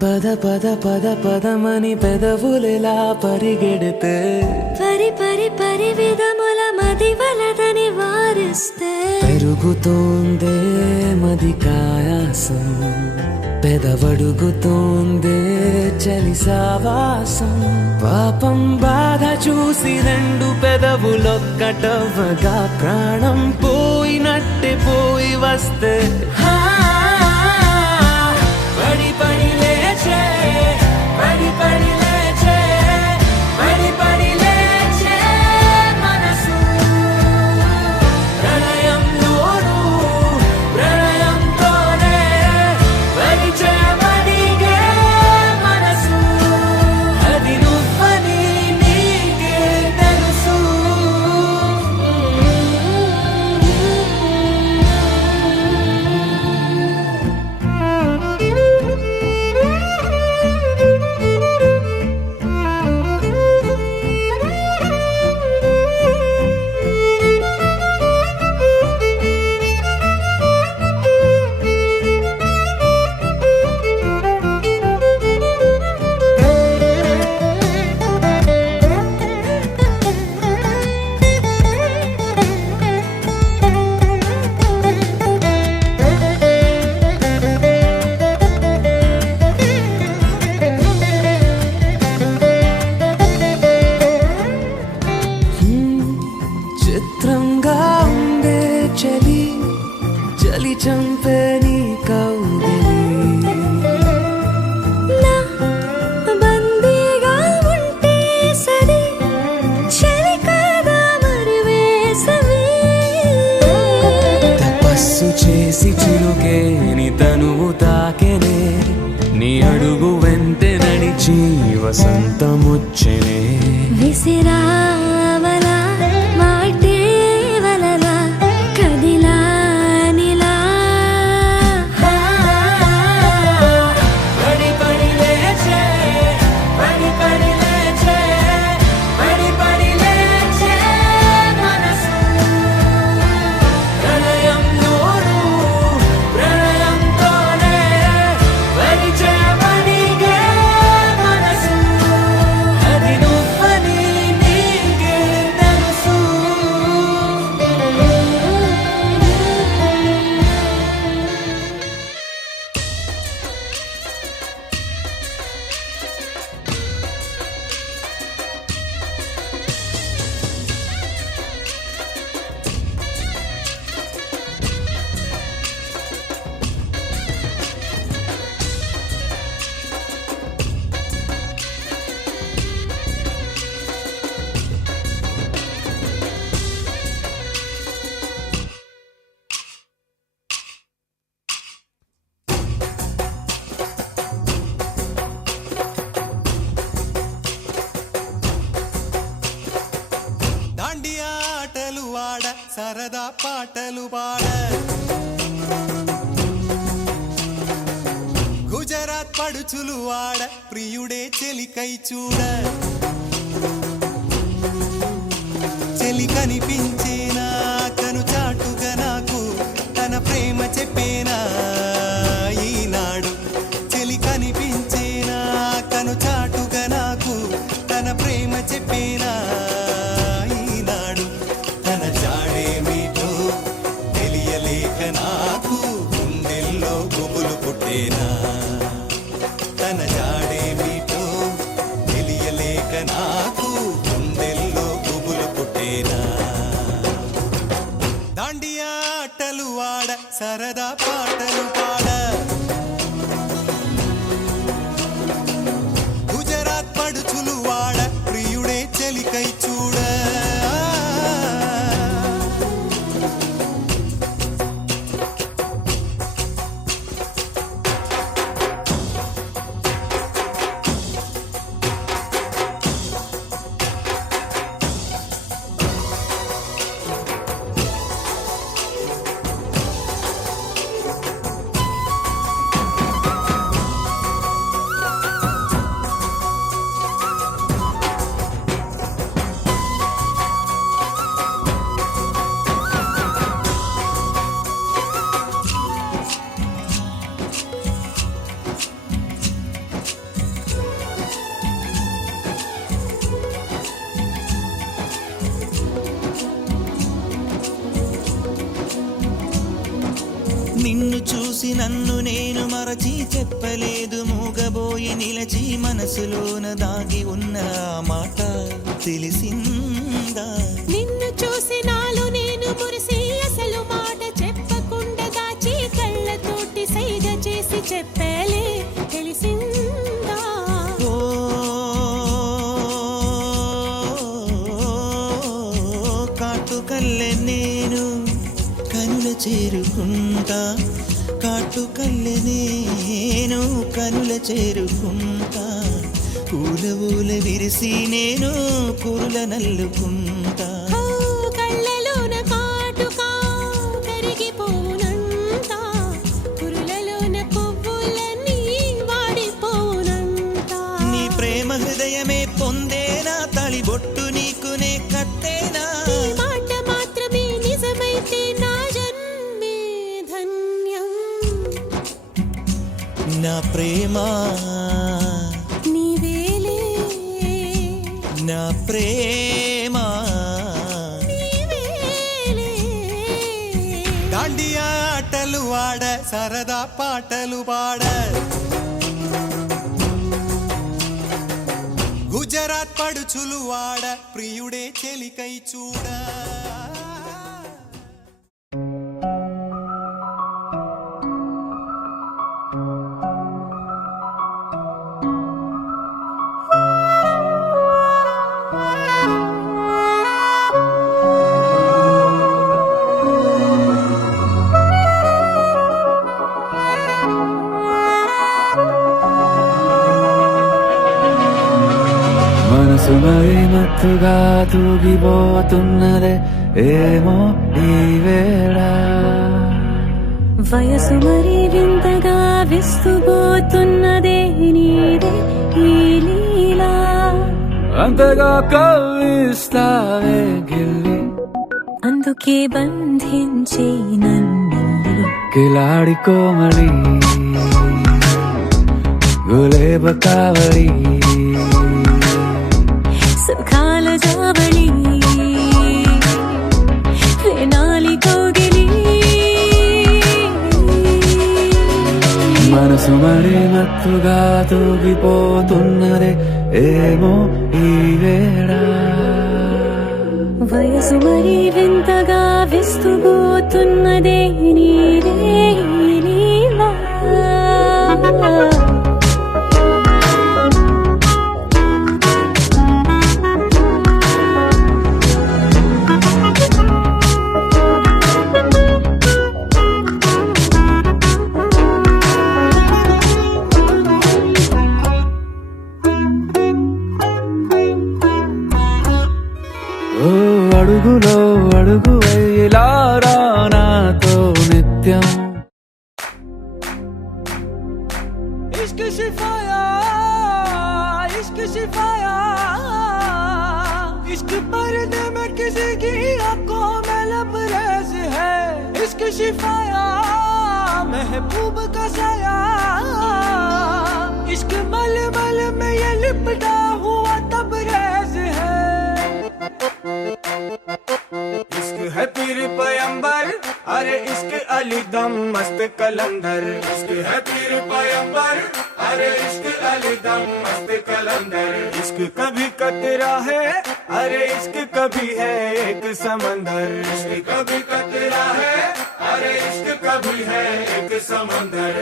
పద పద పద పదమని పెదవులెలా పరిగెడితే పరి పరి పరి విధముల మది వలదని వారిస్తే పెరుగుతోందే మది కాయాసం పెదవడుగుతోందే చలి సావాసం పాపం బాధ చూసి రెండు పెదవులొక్కటవ్వగా ప్రాణం పోయినట్టే పోయి వస్తే పడి పడి లేచే పడి పడి లేచే పడి పడి లేచే మనసు ప్రళయంలోను ప్రళయంతోనే పరిచే మడిగే మనసు అది నువ్వని నీకే తెలుసు చిత్రంగా ఉందే చలి చలి చంపే నీ కౌగిలి నా బందీగా ఉంటే సరి చలి కాదా మరి వేసవి తపస్సు చేసి చిలుకేని తనువు తాకెనే నీ అడుగు వెంటే నడిచి వసంతముచ్చెనే విసిరావలా మాటే వలలా కదిలా నిలా పడి పడి లేచే పడి పడి లేచే పడి పడి లేచే మనసు ప్రళయంలోను ప్రళయంతోనే పరిచే మడిగే మనసు అది నువ్వని నీకే తెలుసు దాండియా ఆటలు ఆడ సరదా పాటలు పాడ గుజరాత్ పడుచులు ఆడ ప్రియుడే చెలికై చూడ చెలి కనిపించేనా కను చాటుగా నాకు తన ప్రేమ చెప్పేనా ఈనాడు చెలి కనిపించేనా కను చాటుగా నాకు తన ప్రేమ చెప్పేనా ఈనాడు తన జాడేమిటో తెలియలేక నాకు గుండెల్లో గుబులు పుట్టేనా తన జాడేమిటో తెలియలేక నాకు గుండెల్లో గుబులు పుట్టేనా దాండియా ఆటలు ఆడ సరదా పాటలు పాడ గుజరాత్ పడుచులు వాడ ప్రియుడే చెలికై చూడ చూసి నన్ను నేను మరచి చెప్పలేదు మూగబోయి నిలచి మనసులోన దాగి ఉన్న ఆ మాట తెలిసిందా నిన్ను చూసి నాలో నేను మురిసి అసలు మాట చెప్పకుండా దాచి కళ్ళతోటి సైగ చేసి చెప్పలే తెలిసిందా ఓ కాటుకల్లె నేను కనుల చేరుకుంటా కాటుకల్లె నేను కనుల చేరుకుంటా పూల ఊల విరిసి నేను కురుల నల్లుకుంటా ఓ కళ్ళలోన కాటుకా కరిగిపోనంతా కురులలోన పువ్వులన్నీ వాడిపోనంతా నీ ప్రేమ హృదయమే పొందేనా తళిబొట్టు నీకునే కట్టేనా ఈ మాట మాత్రమే నిజమైతే నా జన్మే ధన్యం నా ప్రేమ నీవేలే నా ప్రేమ నీవేలే దాండియా ఆటలు ఆడ సరదా పాటలు పాడ గుజరాత్ పడుచులు వాడ ప్రియుడే చెలికై చూడ మనసు మరి మత్తుగా తూగిపోతున్నదే ఏమో ఈ వేళ వయసు మరి వింతగా విస్తుపోతున్నదే నీదే ఈ లీలా అంతగా కవ్విస్తావే గిల్లి అందుకే బంధించి నన్ను కిలాడి కోమలి గులేబ కావలి సుఖాల జాబలి వేనాలి కోగిలి మనసు మరి మత్తుగా తూగిపోతున్నదే ఏమో ఈ వేళ వయసు మరి వింతగా విస్తుపోతున్నదే నీదే ఈ లీలా ఓ అడుగులో అడుగు వేయలారా నాతో నిత్యం इश्क शिफाया इश्क शिफाया इश्क पर्दे में किसी की आंखों में लबरेज है इश्क शिफाया महबूब का साया इश्क मलमल में ये लिपटा हुआ तबरेज है इश्क है पीर पैगंबर अरे इश्क अली दम मस्त कलंदर इश्क है पीर पैगंबर अरे इश्क अली दम मस्त कलंदर इश्क कभी कतरा है अरे इश्क कभी है एक समंदर इश्क कभी कतरा है अरे इश्क कभी है एक समंदर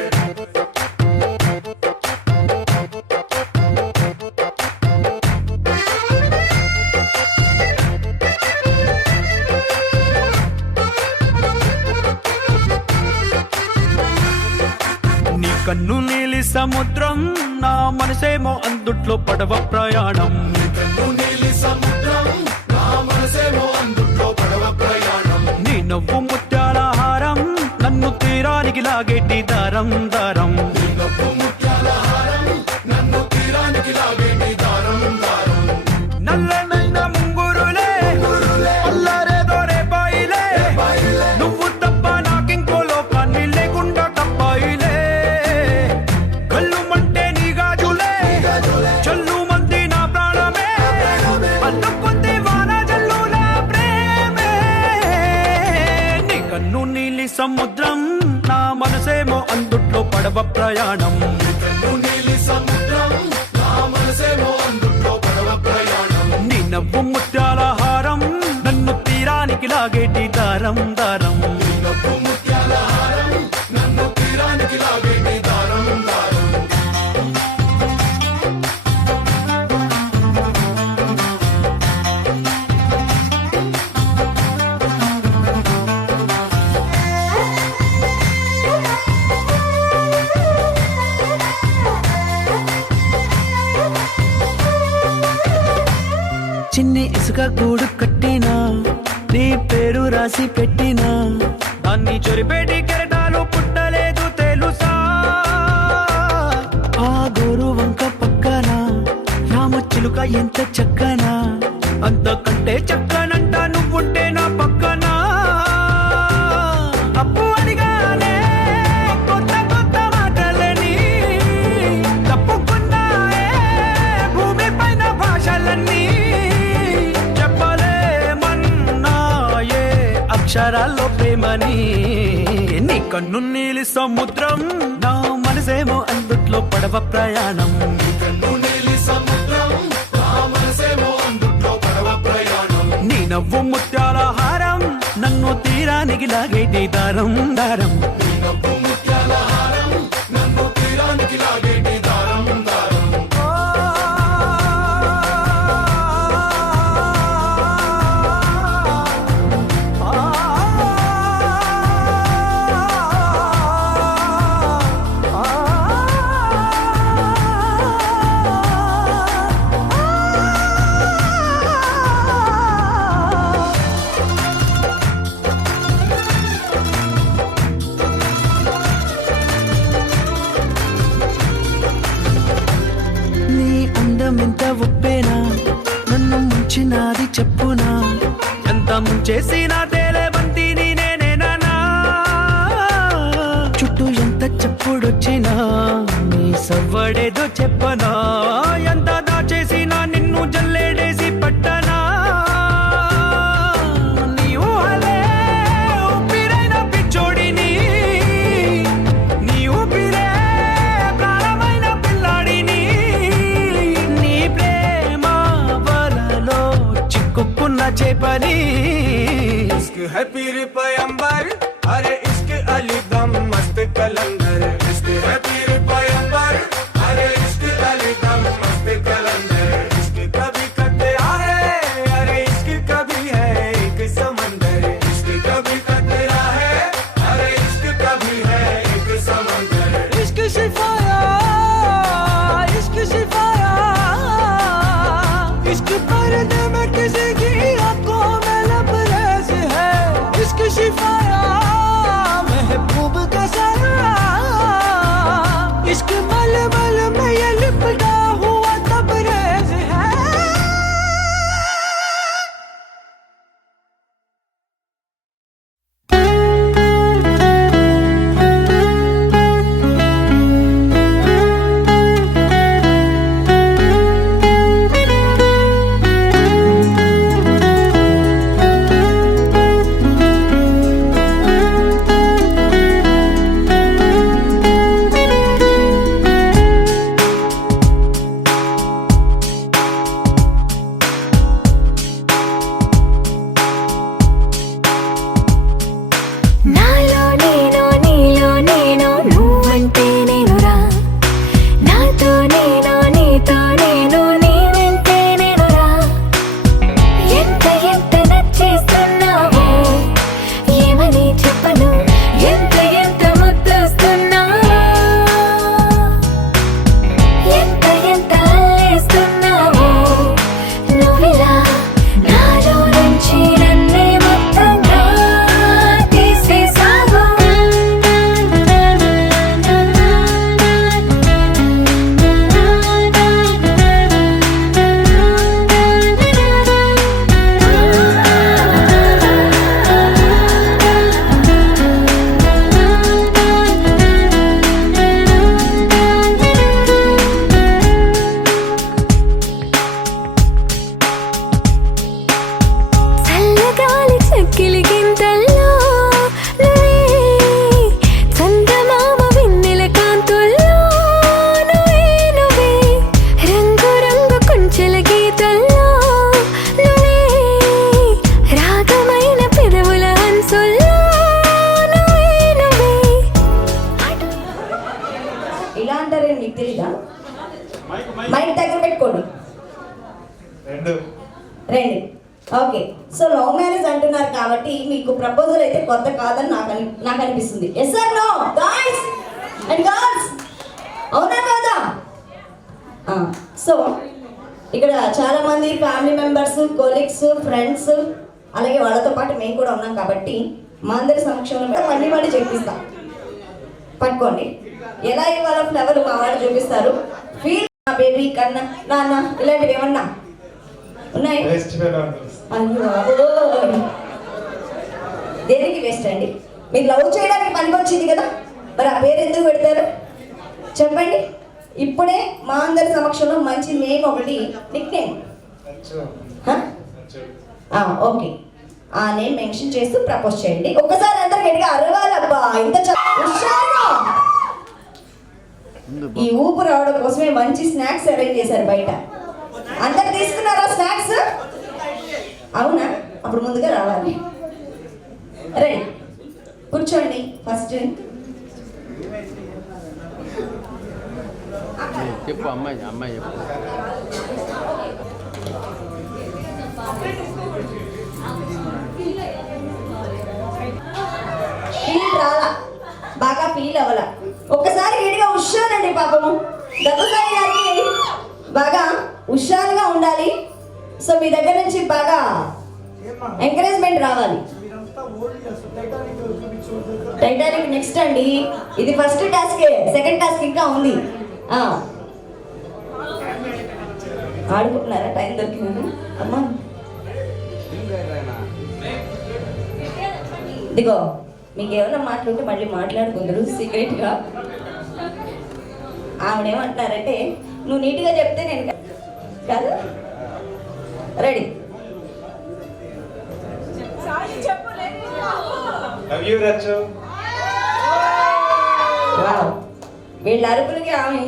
నీ కన్ను నీలి సముద్రం నా మనసేమో అందుట్లో పడవ ప్రయాణం నీ నవ్వు ముత్యాల హారం నన్ను తీరానికి లాగేటి దారం దారం నల్లనైన ముంగురులే అల్లారేదో రేపాయిలే నువ్వు తప్ప నాకింకో లోకాన్ని లేకుండా తప్పాయిలే కళ్ళు మంటే నీ గాజులే చల్లు మంది నా ప్రాణమే అల్లుకుంది వాన జల్లుల ప్రేమే నీ కన్ను నీలి సముద్రం నా మనసేమో కన్ను నీలి సముద్రం నా మనసేమో అందుట్లో పడవ ప్రయాణం నీ నవ్వు ముత్యాల హారం నన్ను తీరానికి లాగేటి దారం దారం నీ నవ్వు ముత్యాల హారం నన్ను తీరానికి లాగేటి దారం దారం చిన్ని ఇసుక గూడు కట్టినా నీ పేరు రాసి పెట్టినా దాన్ని చొరిపేటి కెరటాలు పుట్టలేదు తెలుసా ఆ గోరు వంక పక్కన రామచిలుక ఎంత చక్కనా అంతకంటే చక్కనంట నువ్వుంటే నా పక్కన అప్పు అడిగానే కొత్త కొత్త మాటలని తప్పుకున్నాయే భూమి పైన భాషలన్నీ చెప్పలేమన్నాయే అక్షరాల్లో ప్రేమని నీ కన్ను నీలి సముద్రం నా మనసేమో అందుట్లో పడవ ప్రయాణం కన్ను నీలి సముద్రం నా మనసేమో అందుట్లో పడవ ప్రయాణం నీ నవ్వు ముత్యాల హారం నన్ను తీరానికి లాగేటి దారం దారం నీ నవ్వు ముత్యాల హారం నన్ను తీరానికి లాగేటి దారం దారం నీ అందమెంత ఒప్పేనా నన్ను ముంచినాది చెప్పునా ఎంత ముంచేసినా తేలేవంతిని నేనేనా చుట్టూ ఎంత చెప్పుడొచ్చినా నీ సవ్వడేదో చెప్పనా ఎంత దాచేసినా నిన్ను జల్లేడేసి పట్టనా నీ ఊహలే ఊపిరైన పిచ్చోడిని నీ ఊపిరే ప్రాణమైన పిల్లాడిని నీ ప్రేమ వలలో చిక్కుకున్న చేపని इश्क है पीर पैगंबर अरे इश्क अली दम मस्त कलंदर इश्क है पीर पैगंबर अरे इश्क अली दम मस्त कलंदर इश्क कभी कतरा है अरे इश्क कभी है एक समंदर इश्क कभी कतरा है अरे इश्क कभी है एक समंदर इश्क शिफाया इश्क पर्दे में किसी की आंखों में लबरेज है इश्क शिफाया महबूब का साया ఇలా అంటారని మీకు తెలీదా? మైక్ దగ్గర పెట్టుకోండి. రండి. ఓకే, సో లవ్ మ్యారేజ్ అంటున్నారు కాబట్టి మీకు ప్రపోజల్ అయితే కొత్త కాదని నాకు అనిపిస్తుంది. Yes or no guys and girls? అవునా కాదా? సో ఇక్కడ చాలా మంది ఫ్యామిలీ మెంబర్స్, కొలీగ్స్, ఫ్రెండ్స్, అలాగే వాళ్ళతో పాటు మేము కూడా ఉన్నాం కాబట్టి మా అందరి సమక్షంలో మళ్ళీ చెప్పిస్తాం. పట్టుకోండి. ఎలా ఇవ్వాలో ఫ్లవర్ మా వాళ్ళు చూపిస్తారు. ఫీల్ బేబీ కన్నా నాన్న ఇలాంటివి ఏమన్నా ఉన్నాయి? అయ్యో, దేనికి వేస్ట్ అండి? మీరు లవ్ చేయడానికి పనికొచ్చింది కదా, మరి ఆ పేరు ఎందుకు పెడతారు చెప్పండి? ఇప్పుడే మా అందరి సమక్షంలో మంచి నేమ్ ఒకటి, నిక్ నేమ్. ఓకే, ఆ నేమ్ మెన్షన్ చేస్తూ ప్రపోజ్ చేయండి. ఒక్కసారి అందరు గట్టిగా అరవాలబ్బా. ఇంత ఈ ఊపు రావడం కోసమే మంచి స్నాక్స్ అరేంజ్ చేశారు బయట. అందరు తీసుకున్నారా స్నాక్స్? అవునా? అప్పుడు ముందుగా రావాలి. రైట్, కూర్చోండి. ఫస్ట్ చెప్పు అమ్మాయి చెప్పు. ఫీల్ రాలా, బాగా ఫీల్ అవ్వాల. ఒక్కసారి గట్టిగా హుషారండి. పాపము దత్తసాయి గారికి బాగా హుషారుగా ఉండాలి. సో మీ దగ్గర నుంచి బాగా ఎంకరేజ్మెంట్ రావాలి. టైటానిక్ నెక్స్ట్ అండి. ఇది ఫస్ట్ టాస్క్, సెకండ్ టాస్క్ ఇంకా ఉంది. ఆడుకుంటున్నారా? టైం దొరికింది అమ్మా. ఇదిగో, మీకు ఏమైనా మాట్లాడుతుంటే మళ్ళీ మాట్లాడుకుందరు సీక్రెట్గా. ఆవిడేమంటున్నారంటే నువ్వు నీట్గా చెప్తే నేను కాదు. రెడీ? వీళ్ళ అరుపులకి ఆమె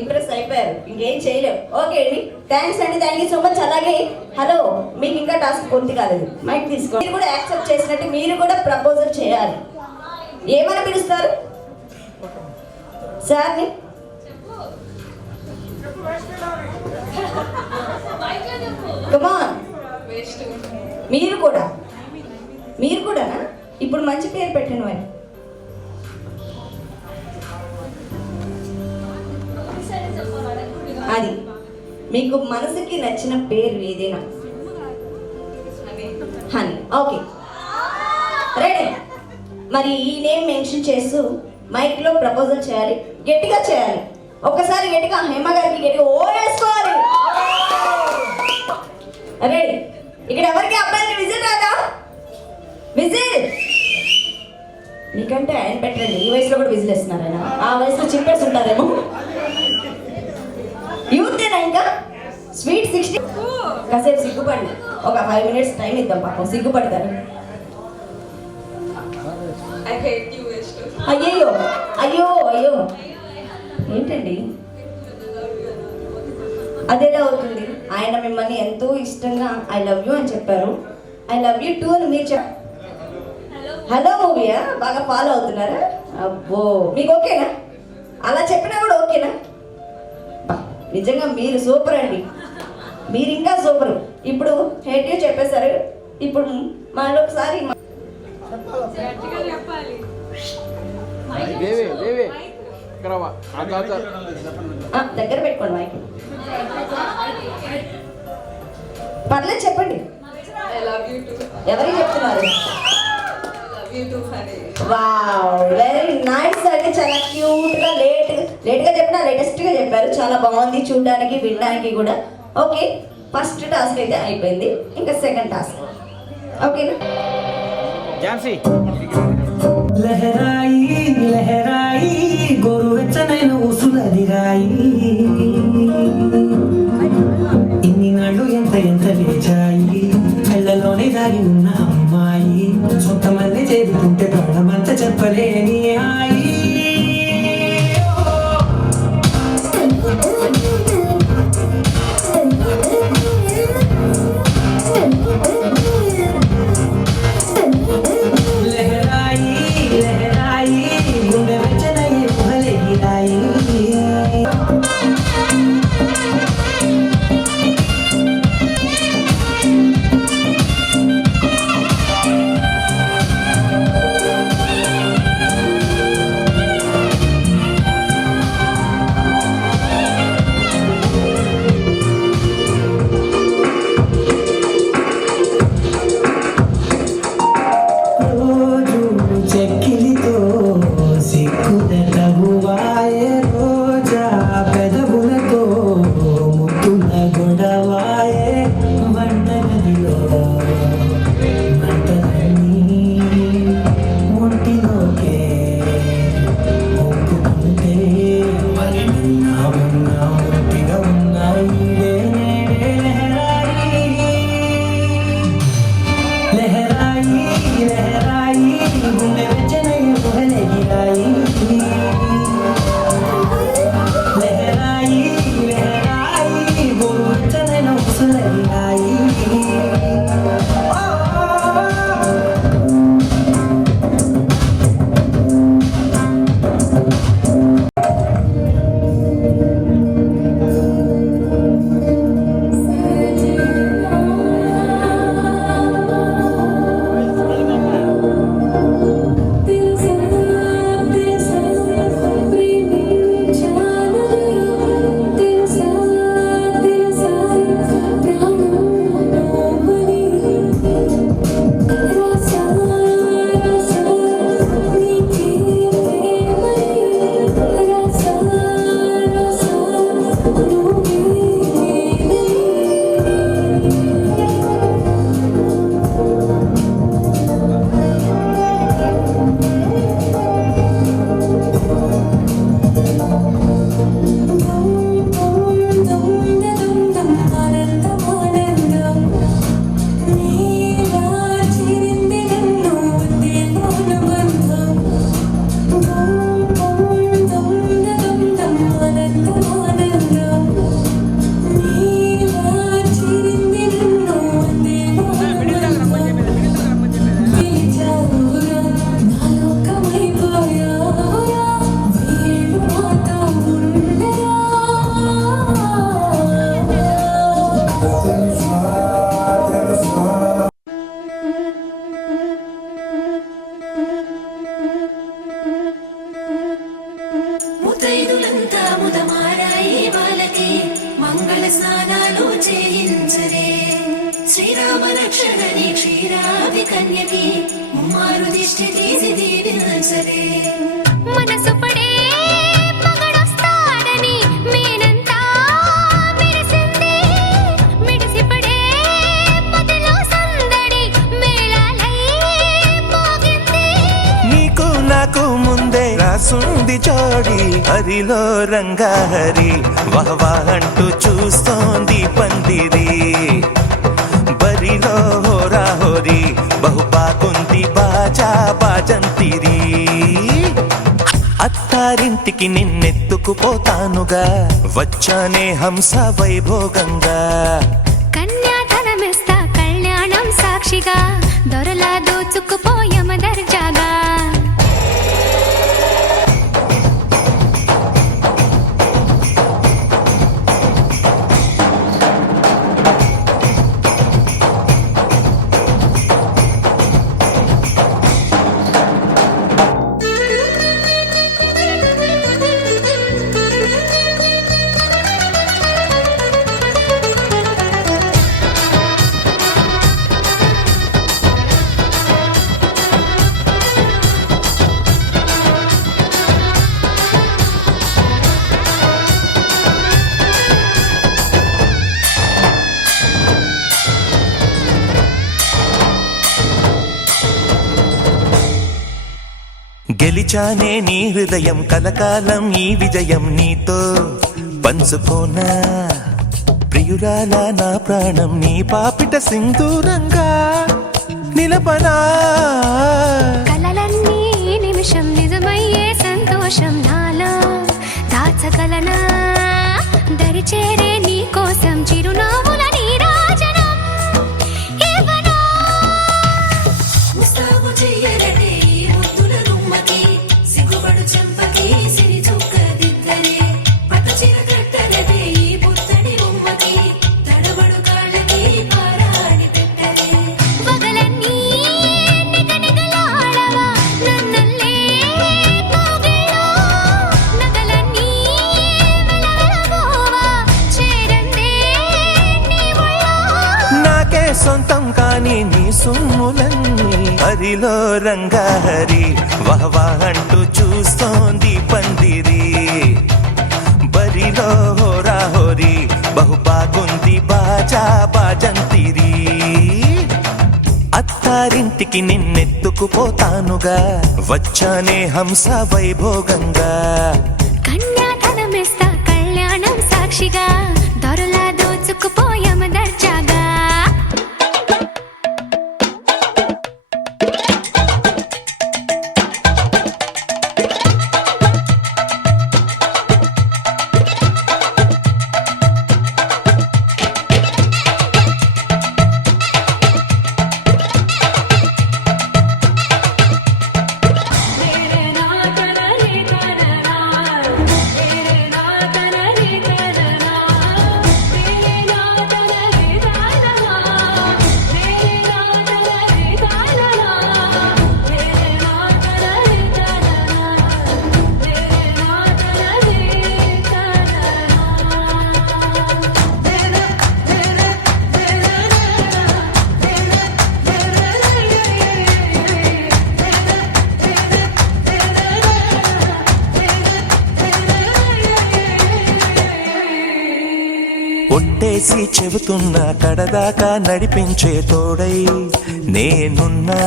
ఇంప్రెస్ అయిపోయారు, ఇంకేం చేయలేవు. ఓకే అండి, థ్యాంక్స్ అండి, థ్యాంక్ యూ సో మచ్. అలాగే హలో, మీకు ఇంకా టాస్క్ పూర్తి కాలేదు, మైక్ తీసుకోండి. మీరు కూడా యాక్సెప్ట్ చేసినట్టు మీరు కూడా ప్రపోజల్ చేయాలి. ఏమని పిలుస్తారు సార్ని? కమాన్, మీరు కూడానా? ఇప్పుడు మంచి పేరు పెట్టండి మరి. అది మీకు మనసుకి నచ్చిన పేరు ఏదైనా. హనీ. Okay, ready? మరి ఈ నేమ్ మెన్షన్ చేస్తూ మైక్లో ప్రపోజల్ చేయాలి, గట్టిగా చేయాలి. ఒక్కసారి గట్టిగా హేమ గారికి గట్టిగా ఓ వేసుకోవాలి. రెడీ? ఇక్కడ ఎవరికి అబ్బాయిని విజిల్ రాదా? విజిల్ నీకంటే ఆయన పెట్టండి. ఈ వయసులో కూడా విజిల్ వేస్తున్నారు ఆయన. ఆ వయసులో చింపేసి ఉంటారేమో. యూతేనా ఇంకా? స్వీట్ 60. కాసేపు సిగ్గుపడి ఒక 5 minutes టైం ఇద్దాం, పాపం సిగ్గుపడతారు. అయ్యో అయ్యో అయ్యో, ఏంటండి అదేలా అవుతుంది? ఆయన మిమ్మల్ని ఎంతో ఇష్టంగా ఐ లవ్ యూ అని చెప్పారు. ఐ లవ్ యూ టూ అని మీరు చెప్పారు. హలో మూవీయా బాగా ఫాలో అవుతున్నారా? అబ్బో, మీకు ఓకేనా? అలా చెప్పినా కూడా ఓకేనా? నిజంగా మీరు సూపర్ అండి, మీరు ఇంకా సూపర్. ఇప్పుడు హేట్ యూ చెప్పేశారు. ఇప్పుడు మళ్ళీ ఒకసారి దగ్గర పెట్టుకోండి మైక్. పర్లేదు చెప్పండి. ఎవరికి చెప్తున్నారు? వావ్, వెరీ నైస్ అండి. చాలా క్యూట్ గా లేట్గా చెప్పినా లేటెస్ట్ గా చెప్పారు. చాలా బాగుంది చూడడానికి, వినడానికి కూడా. ఓకే, ఫస్ట్ టాస్క్ అయితే అయిపోయింది. ఇంకా సెకండ్ టాస్క్. ఓకేనా? లహరాయి లహరాయి గోరువెచ్చనైన ఊసులదిరాయి, ఇన్ని నాళ్ళు ఎంత వేచాయి, కళ్ళలోనే దాగి ఉన్న అమ్మాయి, సొంతమల్లే చేరుకుంటే ప్రాణమంతా చెప్పలేని హాయి. లహరాయి లహరాయి గుండె వెచ్చనై ఊహలెగిరాయి, మౌనంగా ఒట్టిగా ఉన్నాయి లెహరాయి లెహరాయి గుండె వెచ్చనై ఊహలెగిరాయి లెహరాయి లెహరాయి గోరు వెచ్చనైన ఉసులెగిరాయి ముత్తైదులంతా ముదమారాయి వాళ్ళకి మంగళ స్నానాలు చేయించరే శ్రీరామ రక్షణని క్షీరాది కన్యకి ముమ్మారు దిష్టి తీసి దీవించరే మనసు పడే మగడొస్తాడని మేనంతా మెరిసింది మిడిసి పడే మదిలో సందడి మేళాలై మోగింది నీకు నాకు ముందే రాసుంది జోడి హరిలో రంగా హరి వహవా అంటూ చూస్తోంది పందిరి బరిలో హోరా హోరి బహుబాగుంది బాజా బాజంతిరి అత్తారింటికి నిన్నెత్తుకుపోతానుగా వచ్చానే హంస వైభోగంగా కన్యాధనమిస్తా కళ్యాణం సాక్షిగా దొరలా దోచుకుపోయమ దర్జాగా గెలిచానే నీ హృదయం కలకాలం ఈ విజయం నీతో పంచుకోనా ప్రియురాల నా ప్రాణం నీ పాపిట సింధూరంగా నిలపనా కలలన్నీ నిమిషం నిజమయ్యే సంతోషం నాలో దాచగలనా దరిచేరే నీ కోసం చిరునవ్వుల నీరాజనం ఇవ్వనా ముస్తాబు చెయ్యరటే ఈ ముద్దుల గుమ్మకి సిగ్గుపడు చెంపకి సిరి చుక్క దిద్దరే పట్ట చీర కట్టరటే ఈ పుత్తడి బొమ్మకి తడబడు కాళ్ళకి పారాడి పెట్టరే వగలన్నీ నిగనిగలాడవా నన్నల్లే కోగిలో నగలన్నీ వెలవెలబోవా చేరందే నీ ఒళ్ళో నాకే సొంతం కాని నీ సొమ్ములన్నీ హరిలో రంగా హరి వహవా అంటూ చూస్తోంది పందిరి బరిలో హోరా హోరి బహుబాగుంది బాజా బాజంతిరి అత్తారింటికి నిన్నెత్తుకుపోతానుగా వచ్చానే హంస వైభోగంగా కన్యాధనమిస్తా కళ్యాణం ఒట్టేసి చెబుతున్నా కడదాకా నడిపించే తోడై నేనున్నా.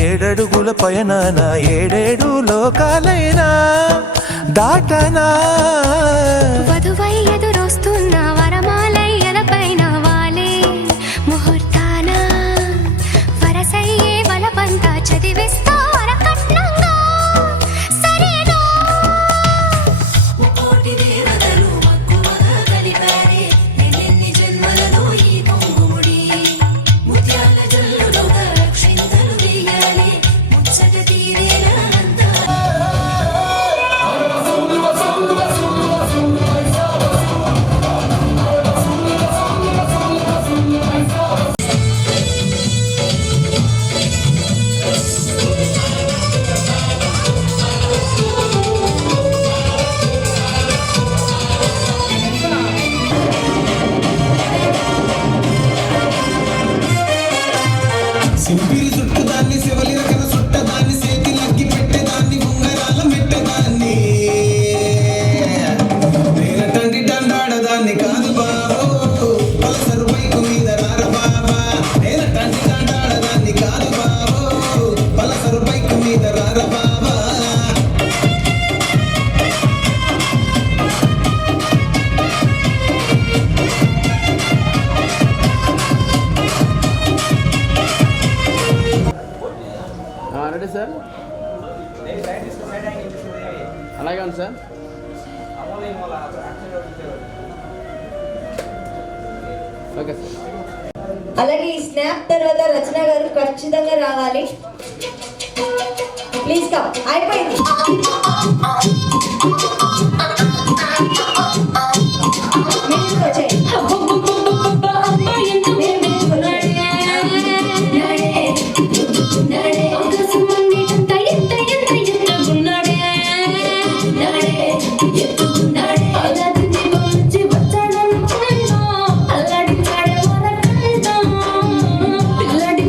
7 అడుగుల పయనాన 7 లోకాలైనా దాటనా. వధువై ఎదురొస్తున్న వరమాలయ్యల పైన వాలే ముహూర్తాన వరసయ్యే వలపంతా చదివిస్తా వరకట్నంగా సరేనా. కోటి దేవతలు మక్కువగా కలిపారే ఎన్నెన్ని జన్మలలో ఈ పొంగుముడి ముత్యాల జల్లులుగా క్షింతలు వేయాలి ముచ్చట తీరేలా అంతా. సింపిరి చుట్టదాన్ని శివలి రకన చుట్టదాన్ని చేతి లగ్గి పెట్టేదాన్ని ఉంగరాల మెట్టదాన్ని నేనటండి దండాడదాన్ని కాదు బాబు పలసరు బైకు మీద రార బాబా. నేనటండి దండాడదాన్ని కాదు బాబు పలసరు బైకు మీద రార బాబా. రెడీ సార్, అలాగే ఉంది సార్. Okay sir. అలాగే ఈ స్నాప్ తర్వాత రచన గారు ఖచ్చితంగా రావాలి. Please come. అయిపోయింది. మీరు వచ్చేయండి. పిల్లడి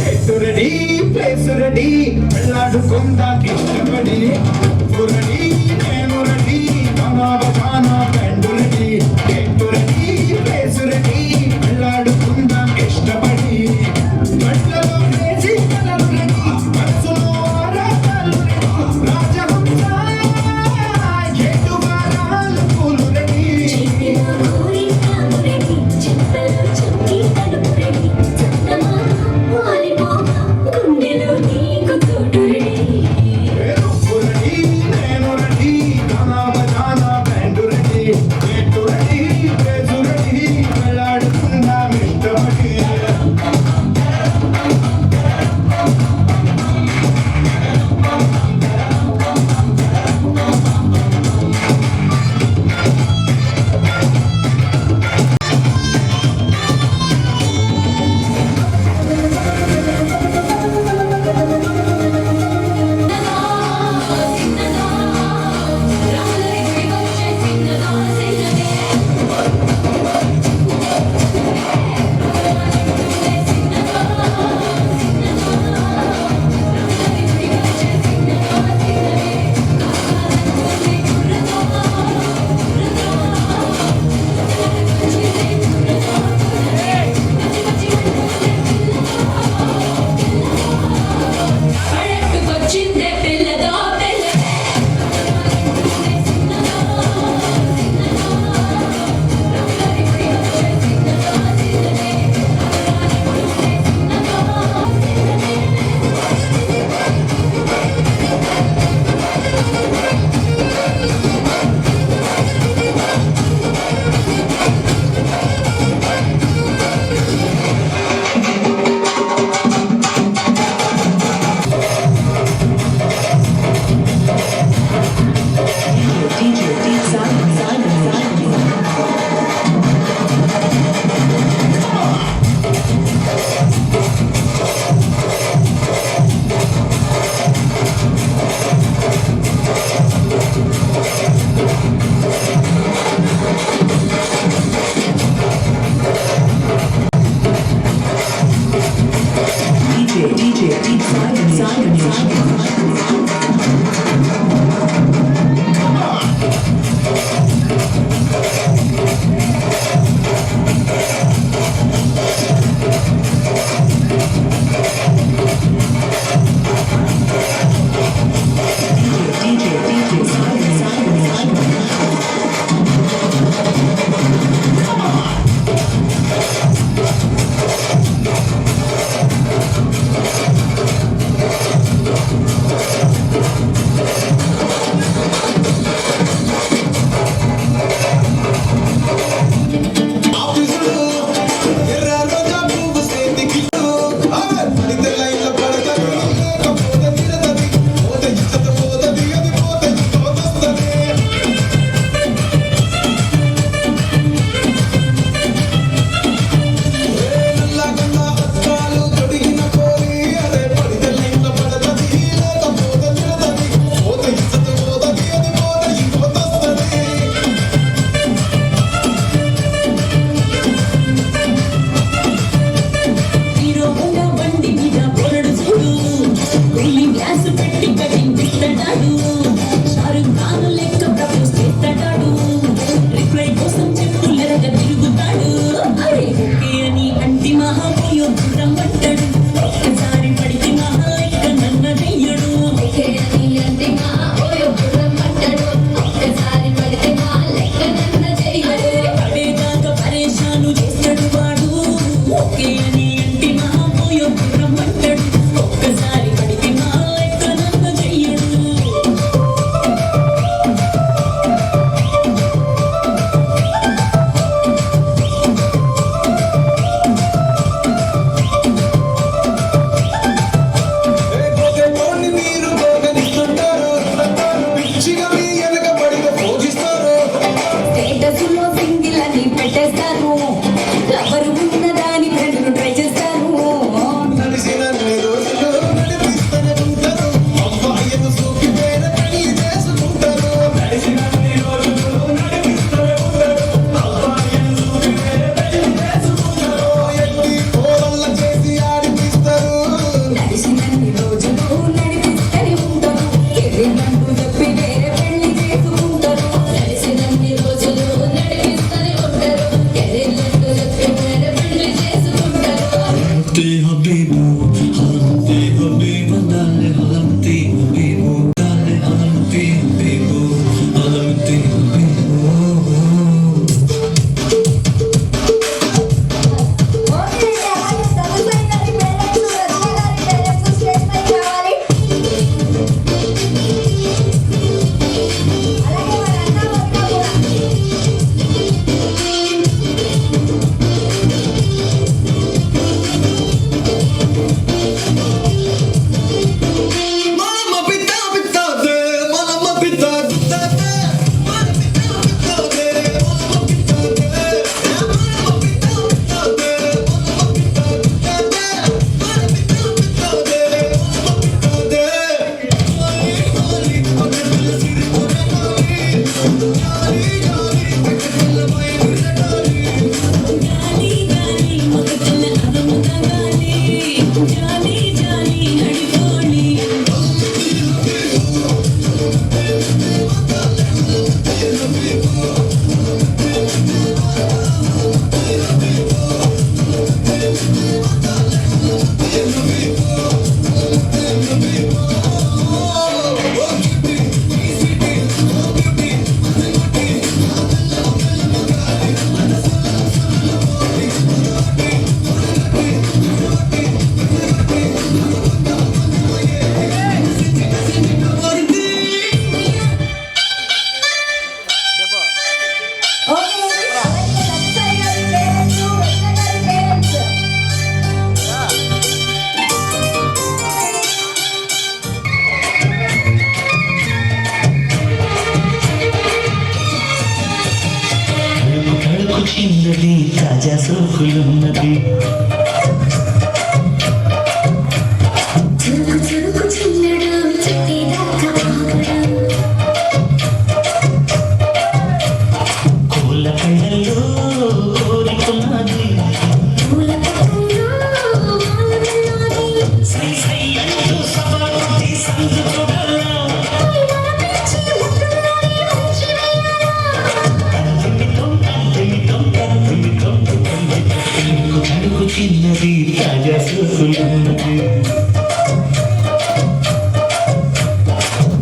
పెట్టు రెడీ ప్లేస్ రెడీ వెళ్ళాడుకుందాం ఇష్టపడి రెడీ నేను రెడీ బజానా బ్యాండ్ రెడీ పెట్టు రెడీ ప్లేస్ రెడీ వెళ్ళాడుకుందాం ఇష్టపడి బట్టలో వేసి కలరు రెడీ మనసులో ఆరాటాలు రెడీ రాజహంస చెట్టు వారాలు పూలు రెడీ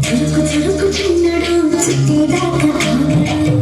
చురుకు చురుకు చిన్నడు చుట్టేదాకా ఆగడు.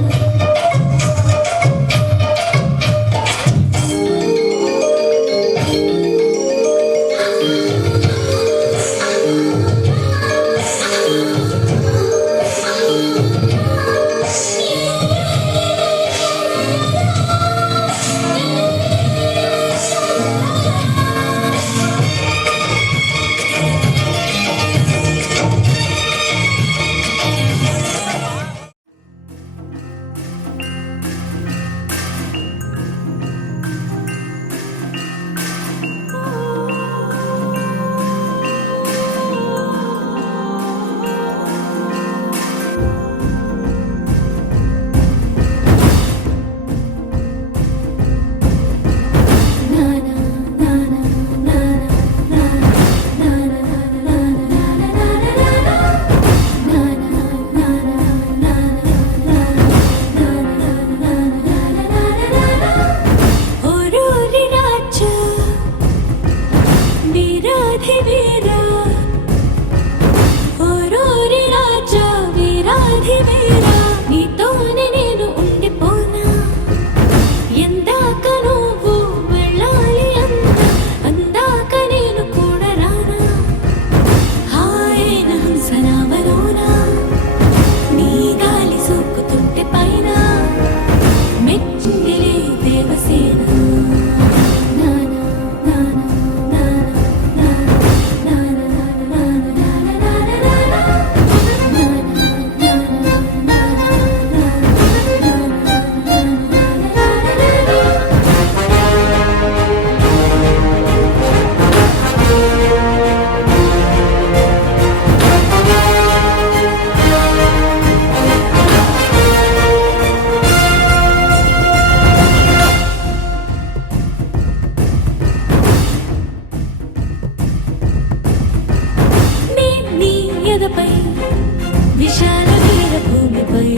విశాలమైన భూమిపై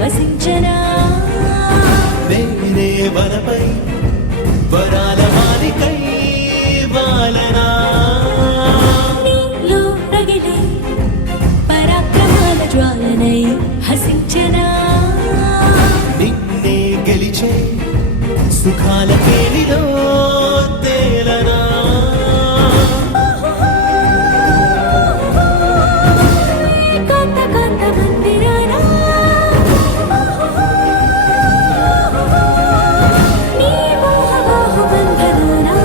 వసించనా వేరే వనపై వరాల మాలికై వాలనా నీలో రగిలే పరాక్రమాల జ్వాలనై హసించనా నిన్నే గెలిచే సుఖాల పేరిలో తేలనా కాంత కాంత మందిరానా నీ మోహమోహ బంధనానా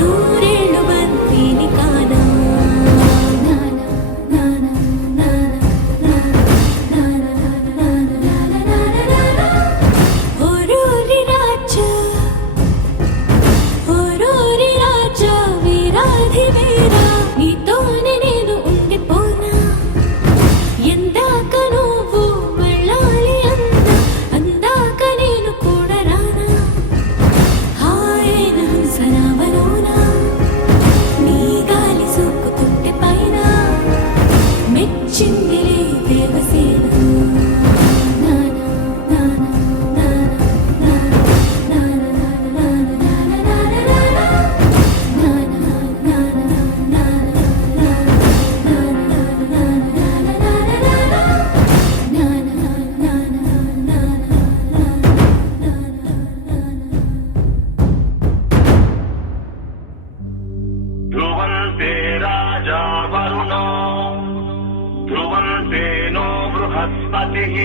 నూరేళ్ళు బంతిని కానా ఓరోరి రాజా ఓరోరి రాజా వీరాధి వీరా నీతోనే నేను ఉండిపోనా ఎందాక నువ్వు వెళ్ళాలి అందాక నేను కూడా రానా హాయైన హంసనావలోనా నీ గాలి సోకుతుంటే పైన మెచ్చిందిలే దేవసేన ध्रुवन्ते राजा वरुणो ध्रुवन्ते नो बृहस्पतिः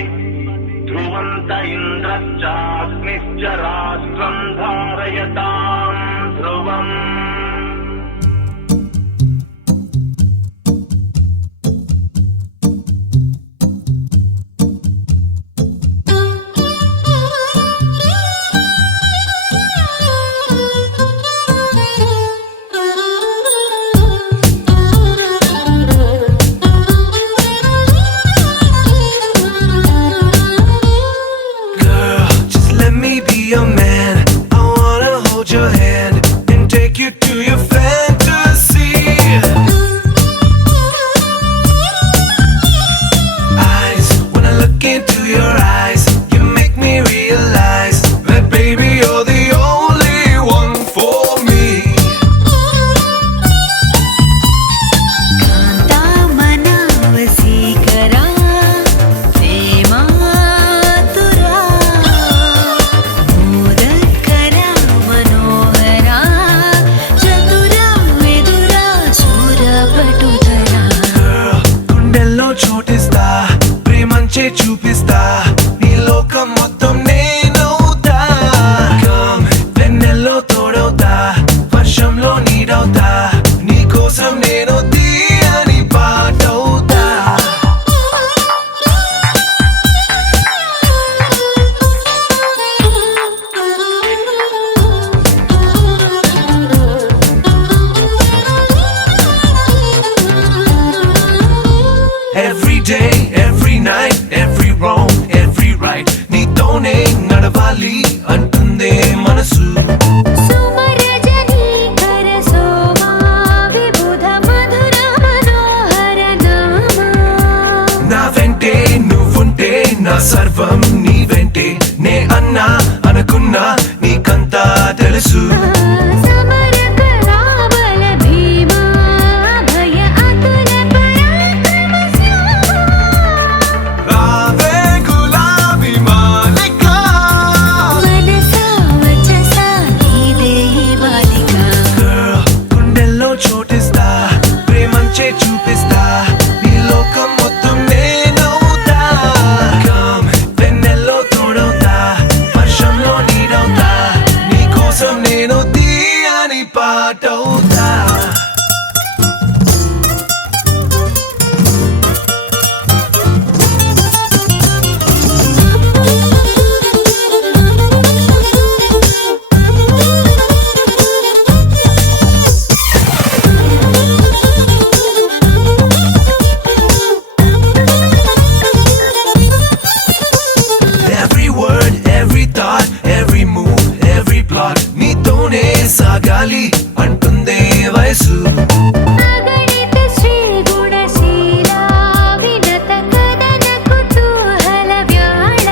ध्रुवन्त इन्द्रश्चाग्निश्च राष्ट्रम् धारयताम् ध्रुवम् Girl, just let me be your man. I wanna hold your day, every night, every wrong, every right. నీతోనే నడవాలి అంటుందే మనసు. సుమరజనీకర సోమా విబుధ మధుర మనోహర నామా. నా వెంటే నువ్వుంటే నా సర్వం నీ వెంటే. నే అన్నా అనుకున్నా నీకంతా తెలుసు. సమరక రాబల భీమా భయ అతుల పరాక్రమ శ్యామా. రావే గులాబీ మాలిక, మనసా వచసా నీదే బాలిక. Girl, గుండెల్లో చోటిస్తా, ప్రేమంచే చూపిస్తా, ఈ లోకం మొత్తం నేనవుతా. Come, వెన్నెల్లో తోడవుతా, వర్షంలో నీడవుతా, నీ కోసం నేను తీయని పాటవుతా. Every word, every thought, every move, every plot, నీతోనే సాగాలి అంటుందే వయసు. అగణిత శ్రీ గుణశీల వినత కథన కుతూహల వ్యాళ.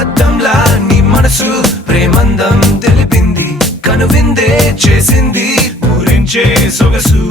అద్దంలా నీ మనసు ప్రేమందం తెలిపింది, కనువిందే చేసింది ఊరించే సొగసు.